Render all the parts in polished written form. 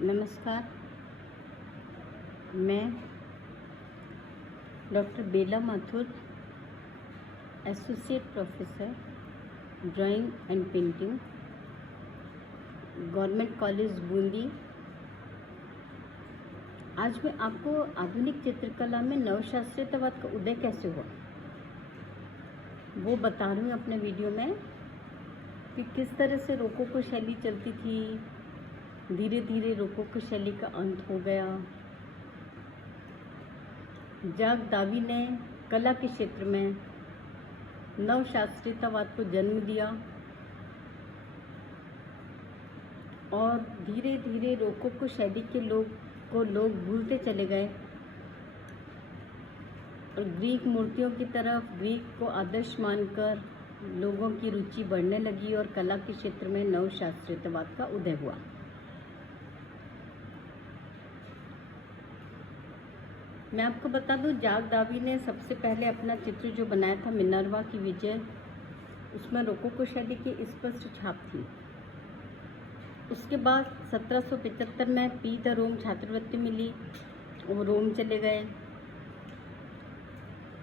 नमस्कार। मैं doctor Bela Mathur, associate professor drawing and painting, government college Bundi. आज मैं आपको आधुनिक चित्रकला में नवशास्त्रीयतावाद का उदय कैसे हुआ वो बता रही हूँ अपने वीडियो में, कि किस तरह से रोकोको शैली चलती थी, धीरे धीरे रोकोको शैली का अंत हो गया। जाक दावी ने कला के क्षेत्र में नवशास्त्रीयतावाद को जन्म दिया और धीरे धीरे रोकोको शैली के लोग भूलते चले गए और ग्रीक मूर्तियों की तरफ, ग्रीक को आदर्श मानकर लोगों की रुचि बढ़ने लगी और कला के क्षेत्र में नवशास्त्रीयतावाद का उदय हुआ। मैं आपको बता दूं, जाक दावी ने सबसे पहले अपना चित्र जो बनाया था मिनर्वा की विजय, उसमें रोकोको शैली की स्पष्ट छाप थी। उसके बाद 1775 में पी द रोम छात्रवृत्ति मिली, वो रोम चले गए।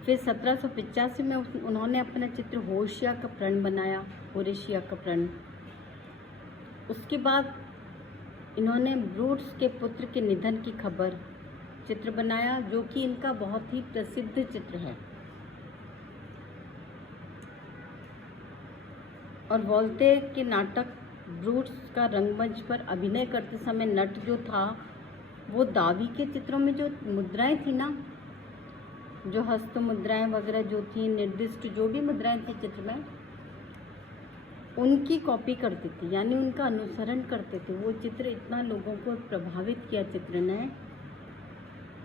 फिर 1785 में उन्होंने अपना चित्र होशिया का प्रण बनाया, होरेशिया का प्रण। उसके बाद इन्होंने ब्रूट्स के पुत्र के निधन की खबर चित्र बनाया, जो कि इनका बहुत ही प्रसिद्ध चित्र है। और वोल्टेयर के नाटक ब्रूट्स का रंगमंच पर अभिनय करते समय नट जो था, वो दावी के चित्रों में जो मुद्राएं थी ना, जो हस्त मुद्राएं वगैरह जो थी, निर्दिष्ट जो भी मुद्राएं थी चित्र में, उनकी कॉपी करते थे, यानी उनका अनुसरण करते थे। वो चित्र इतना लोगों को प्रभावित किया चित्र ने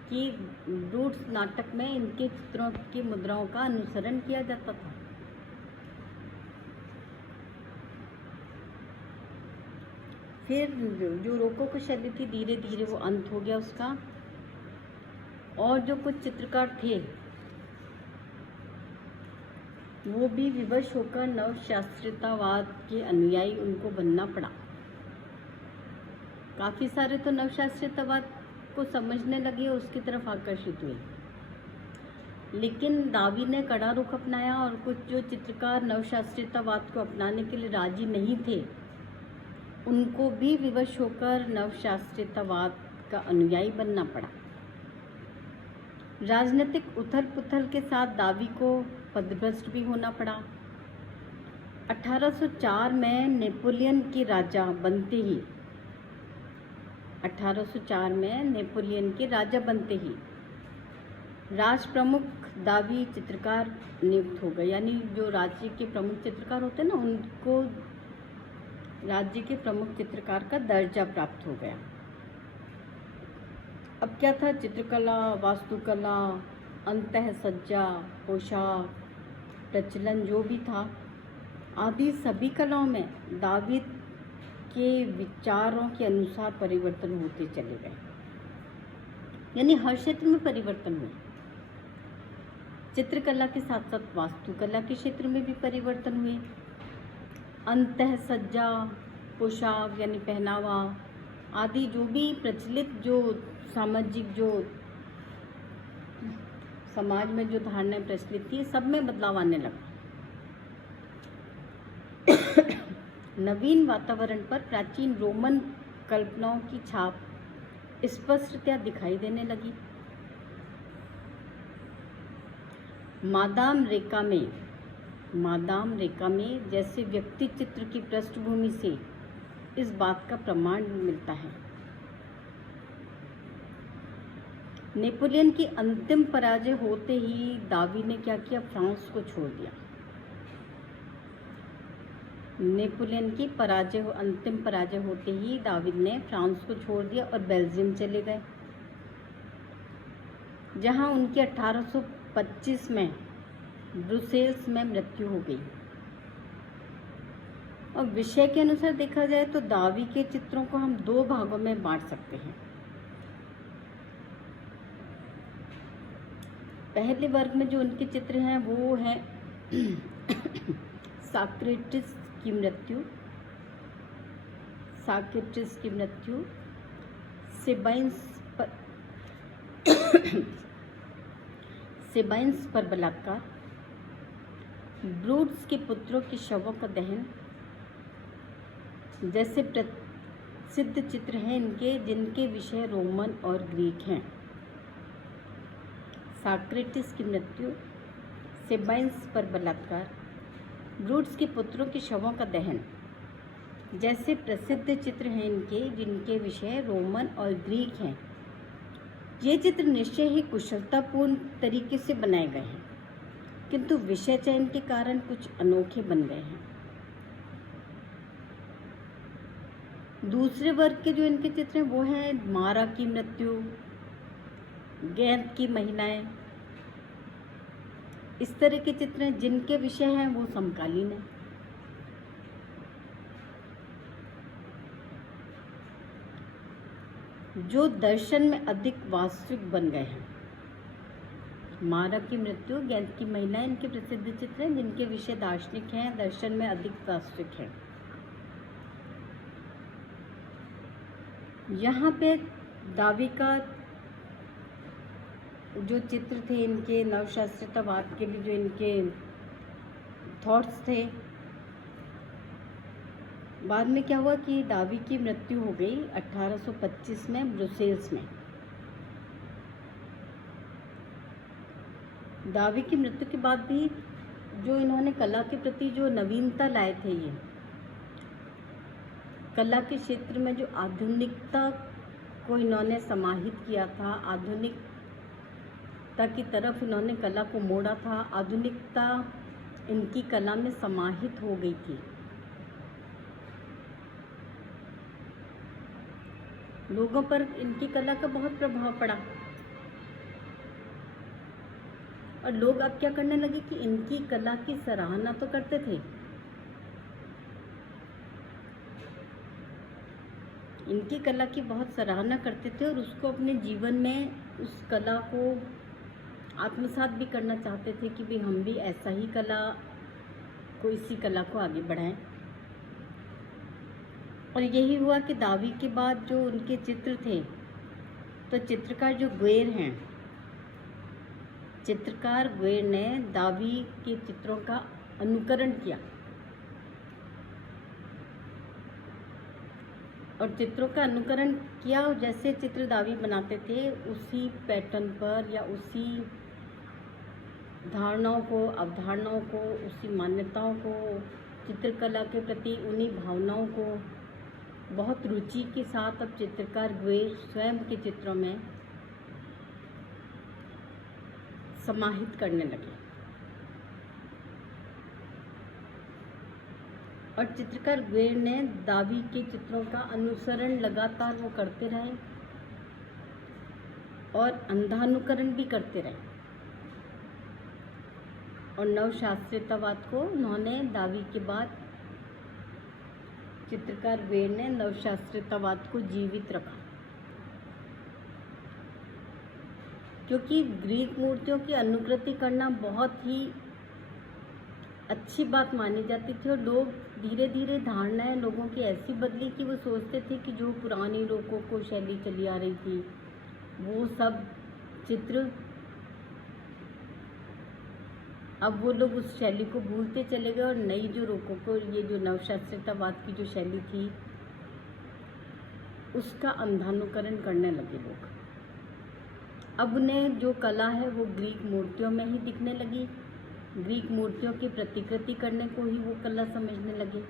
कि ब्रूट्स नाटक में इनके चित्रों की मुद्राओं का अनुसरण किया जाता था। फिर जो रोकोको शैली थी, धीरे धीरे वो अंत हो गया उसका, और जो कुछ चित्रकार थे वो भी विवश होकर नवशास्त्रीयतावाद के अनुयायी उनको बनना पड़ा। काफ़ी सारे तो नवशास्त्रीयतावाद को समझने लगे, उसकी तरफ आकर्षित हुए, लेकिन दावी ने कड़ा रुख अपनाया और कुछ जो चित्रकार नवशास्त्रीयतावाद को अपनाने के लिए राजी नहीं थे, उनको भी विवश होकर नवशास्त्रीयतावाद का अनुयायी बनना पड़ा। राजनीतिक उथल पुथल के साथ दावी को पदभ्रष्ट भी होना पड़ा। 1804 में नेपोलियन के राजा बनते ही 1804 में नेपोलियन के राजा बनते ही राज प्रमुख दावी चित्रकार नियुक्त हो गए, यानी जो राज्य के प्रमुख चित्रकार होते हैं ना, उनको राज्य के प्रमुख चित्रकार का दर्जा प्राप्त हो गया। अब क्या था, चित्रकला, वास्तुकला, अंतःसज्जा, पोशाक, प्रचलन जो भी था, आदि सभी कलाओं में दावी के विचारों के अनुसार परिवर्तन होते चले गए, यानी हर क्षेत्र में परिवर्तन हुए। चित्रकला के साथ साथ वास्तुकला के क्षेत्र में भी परिवर्तन हुए। अंतःसज्जा, पोशाक यानी पहनावा आदि जो भी प्रचलित, जो सामाजिक, जो समाज में जो धारणाएं प्रचलित थी, सब में बदलाव आने लगा। नवीन वातावरण पर प्राचीन रोमन कल्पनाओं की छाप स्पष्टतया दिखाई देने लगी। मादाम रेका में जैसे व्यक्ति चित्र की पृष्ठभूमि से इस बात का प्रमाण मिलता है। नेपोलियन की अंतिम पराजय होते ही दावी ने क्या किया, फ्रांस को छोड़ दिया। नेपोलियन की अंतिम पराजय होते ही दाविद ने फ्रांस को छोड़ दिया और बेल्जियम चले गए, जहां उनकी 1825 में ब्रुसेल्स में मृत्यु हो गई। और विषय के अनुसार देखा जाए तो दावी के चित्रों को हम दो भागों में बांट सकते हैं। पहले वर्ग में जो उनके चित्र हैं वो हैं साक्रेटिस की मृत्यु, सेबाइंस पर बलात्कार, ब्रूट्स के पुत्रों के शवों का दहन जैसे प्रसिद्ध चित्र हैं इनके, जिनके विषय रोमन और ग्रीक हैं। साक्रेटिस की मृत्यु, सेबाइंस पर बलात्कार, ब्रूट्स के पुत्रों के शवों का दहन जैसे प्रसिद्ध चित्र हैं इनके, जिनके विषय रोमन और ग्रीक हैं। ये चित्र निश्चय ही कुशलतापूर्ण तरीके से बनाए गए हैं, किंतु विषय चयन के कारण कुछ अनोखे बन गए हैं। दूसरे वर्ग के जो इनके चित्र हैं वो हैं मारा की मृत्यु, गेंद की महिलाएं। इस तरह के चित्र हैं जिनके विषय हैं वो समकालीन हैं। जो दर्शन में अधिक वास्तविक बन गए हैं। मारा की मृत्यु, गेंद की महिलाएं इनके प्रसिद्ध चित्र हैं जिनके विषय दार्शनिक हैं, दर्शन में अधिक वास्तविक हैं। यहाँ पे दावी का जो चित्र थे इनके, नवशास्त्रीयतावाद के लिए जो इनके थॉट्स थे, बाद में क्या हुआ कि दावी की मृत्यु हो गई 1825 में ब्रुसेल्स में। दावी की मृत्यु के बाद भी जो इन्होंने कला के प्रति जो नवीनता लाए थे, ये कला के क्षेत्र में जो आधुनिकता को इन्होंने समाहित किया था, आधुनिकता की तरफ इन्होंने कला को मोड़ा था, आधुनिकता इनकी कला में समाहित हो गई थी। लोगों पर इनकी कला का बहुत प्रभाव पड़ा और लोग अब क्या करने लगे कि इनकी कला की सराहना तो करते थे, इनकी कला की बहुत सराहना करते थे और उसको अपने जीवन में उस कला को आत्मसात भी करना चाहते थे कि भाई हम भी ऐसा ही इसी कला को आगे बढ़ाएं। और यही हुआ कि दावी के बाद जो उनके चित्र थे, तो चित्रकार ग्वेर ने दावी के चित्रों का अनुकरण किया और चित्रों का अनुकरण किया और जैसे चित्र दावी बनाते थे उसी पैटर्न पर या उसी धारणाओं को, अवधारणाओं को, उसी मान्यताओं को, चित्रकला के प्रति उन्हीं भावनाओं को बहुत रुचि के साथ अब चित्रकार ग्वेर स्वयं के चित्रों में समाहित करने लगे। और चित्रकार ग्वेर ने दावी के चित्रों का अनुसरण लगातार वो करते रहे और अंधानुकरण भी करते रहे और नवशास्त्रीयतावाद को उन्होंने दावी के बाद चित्रकार ग्वेर ने नवशास्त्रीयतावाद को जीवित रखा, क्योंकि ग्रीक मूर्तियों की अनुकृति करना बहुत ही अच्छी बात मानी जाती थी और लोग धीरे धीरे धारणाएं लोगों की ऐसी बदली कि वो सोचते थे कि जो पुरानी लोगों को शैली चली आ रही थी वो सब चित्र, अब वो लोग उस शैली को भूलते चले गए और नई जो रोकोको, ये जो नवशास्त्रीयतावाद की जो शैली थी उसका अंधानुकरण करने लगे लोग। अब उन्हें जो कला है वो ग्रीक मूर्तियों में ही दिखने लगी, ग्रीक मूर्तियों की प्रतिकृति करने को ही वो कला समझने लगे।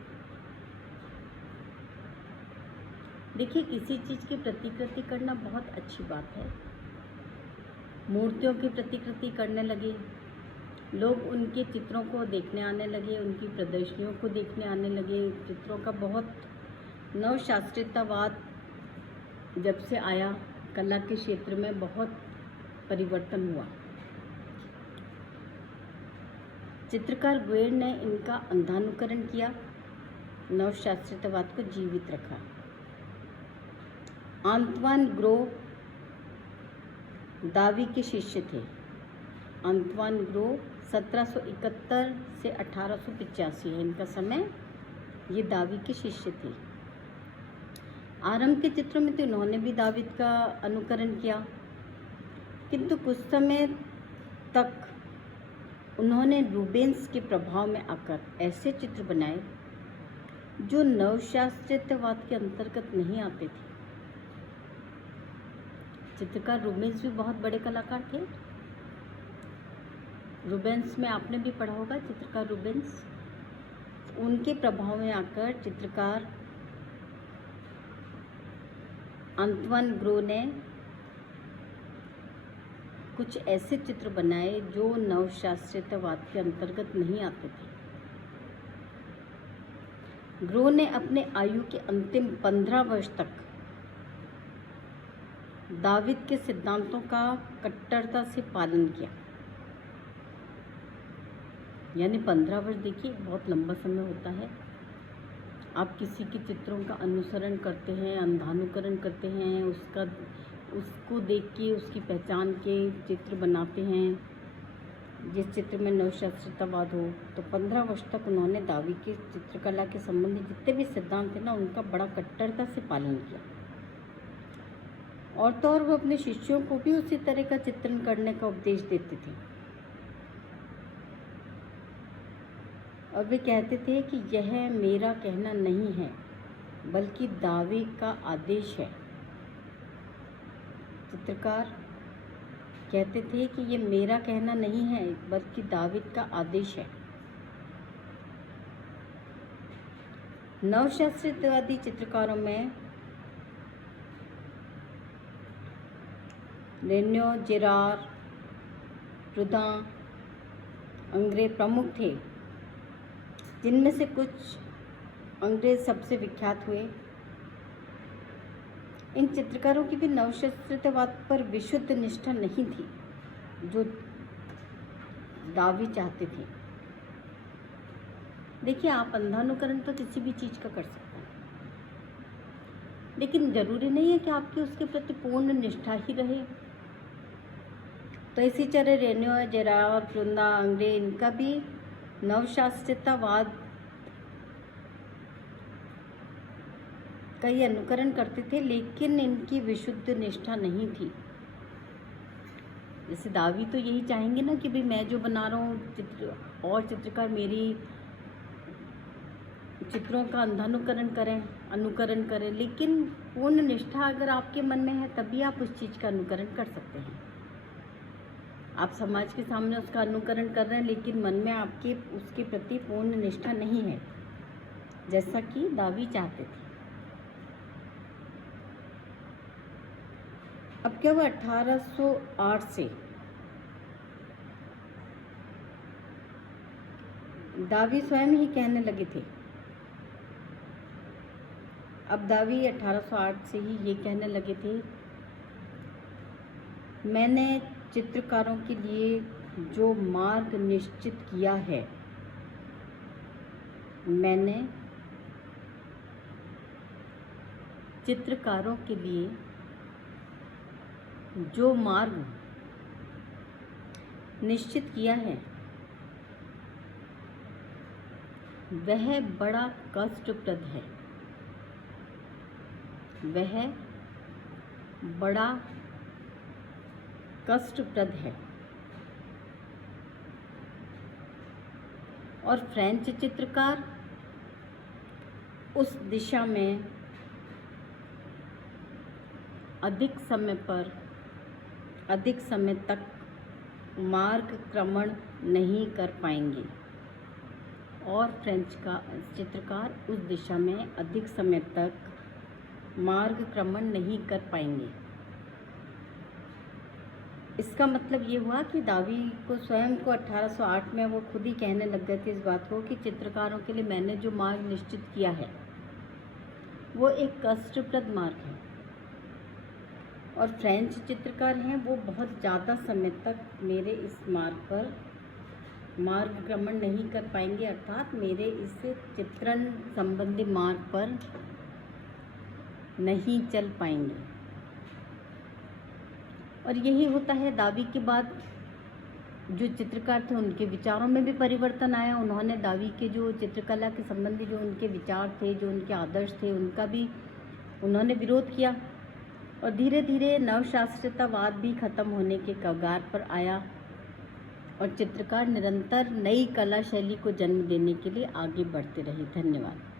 देखिए, किसी चीज़ की प्रतिकृति करना बहुत अच्छी बात है। मूर्तियों की प्रतिकृति करने लगे लोग, उनके चित्रों को देखने आने लगे, उनकी प्रदर्शनियों को देखने आने लगे। चित्रों का बहुत नवशास्त्रीयतावाद जब से आया, कला के क्षेत्र में बहुत परिवर्तन हुआ। चित्रकार ग्वेर ने इनका अंधानुकरण किया, नवशास्त्रीयतावाद को जीवित रखा। आंतवान ग्रो दावी के शिष्य थे। आंतवान ग्रो 1771 से 1885 है इनका समय, ये दावी के शिष्य थे। आरंभ के चित्रों में तो उन्होंने भी दाविद का अनुकरण किया, किंतु कुछ समय तक उन्होंने रूबेन्स के प्रभाव में आकर ऐसे चित्र बनाए जो नवशास्त्रीयवाद के अंतर्गत नहीं आते थे। चित्रकार रूबेन्स भी बहुत बड़े कलाकार थे। रूबेन्स में आपने भी पढ़ा होगा, चित्रकार रूबेन्स। उनके प्रभाव में आकर चित्रकार अंतवान ग्रो ने कुछ ऐसे चित्र बनाए जो नवशास्त्रीयवाद के अंतर्गत नहीं आते थे। ग्रो ने अपने आयु के अंतिम 15 वर्ष तक दाविद के सिद्धांतों का कट्टरता से पालन किया। यानी 15 वर्ष, देखिए बहुत लंबा समय होता है। आप किसी के चित्रों का अनुसरण करते हैं, अंधानुकरण करते हैं, उसको देख के उसकी पहचान के चित्र बनाते हैं जिस चित्र में नवशास्त्रीयवाद हो। तो 15 वर्ष तक उन्होंने दावी की चित्रकला के संबंधी जितने भी सिद्धांत थे ना, उनका बड़ा कट्टरता से पालन किया। और तो और वो अपने शिष्यों को भी उसी तरह का चित्रण करने का उपदेश देते थे। और वे कहते थे कि यह मेरा कहना नहीं है बल्कि दावे का आदेश है। चित्रकार कहते थे कि ये मेरा कहना नहीं है बल्कि दाविद का आदेश है। नवशास्त्रीयवादी चित्रकारों में रेन्यो, जेरार, प्रूदां, अंग्रे प्रमुख थे, जिनमें से कुछ अंग्रेज सबसे विख्यात हुए। इन चित्रकारों की भी नवशास्त्रीयवाद पर विशुद्ध निष्ठा नहीं थी जो दावी चाहते थे। देखिए, आप अंधानुकरण तो किसी भी चीज़ का कर सकते हैं, लेकिन ज़रूरी नहीं है कि आपकी उसके प्रति पूर्ण निष्ठा ही रहे। तो इसी तरह रेन्यो, जेरार, प्रूदां, अंग्रे, इनका भी नवशास्त्रीयवाद का ही अनुकरण करते थे, लेकिन इनकी विशुद्ध निष्ठा नहीं थी। जैसे दावी तो यही चाहेंगे ना कि भाई मैं जो बना रहा हूँ चित्र, और चित्रकार मेरी चित्रों का अंधानुकरण करें, अनुकरण करें, लेकिन पूर्ण निष्ठा अगर आपके मन में है तभी आप उस चीज़ का अनुकरण कर सकते हैं। आप समाज के सामने उसका अनुकरण कर रहे हैं, लेकिन मन में आपके उसके प्रति पूर्ण निष्ठा नहीं है, जैसा कि दावी चाहते थे। अब क्या हुआ, 1808 से दावी स्वयं ही कहने लगे थे। अब दावी 1808 से ही ये कहने लगे थे, मैंने चित्रकारों के लिए जो मार्ग निश्चित किया है, मैंने चित्रकारों के लिए जो मार्ग निश्चित किया है वह बड़ा कष्टप्रद है, वह बड़ा कष्टप्रद है। और फ्रेंच चित्रकार उस दिशा में अधिक समय तक मार्गक्रमण नहीं कर पाएंगे, और फ्रेंच का चित्रकार उस दिशा में अधिक समय तक मार्गक्रमण नहीं कर पाएंगे। इसका मतलब ये हुआ कि दावी को स्वयं को 1808 में वो खुद ही कहने लग गए थे इस बात को कि चित्रकारों के लिए मैंने जो मार्ग निश्चित किया है वो एक कष्टप्रद मार्ग है, और फ्रेंच चित्रकार हैं वो बहुत ज़्यादा समय तक मेरे इस मार्ग पर मार्गक्रमण नहीं कर पाएंगे, अर्थात मेरे इस चित्रण संबंधी मार्ग पर नहीं चल पाएंगे। और यही होता है, दावी के बाद जो चित्रकार थे उनके विचारों में भी परिवर्तन आया। उन्होंने दावी के जो चित्रकला के संबंधी जो उनके विचार थे, जो उनके आदर्श थे, उनका भी उन्होंने विरोध किया और धीरे धीरे नवशास्त्रीयतावाद भी खत्म होने के कगार पर आया और चित्रकार निरंतर नई कला शैली को जन्म देने के लिए आगे बढ़ते रहे। धन्यवाद।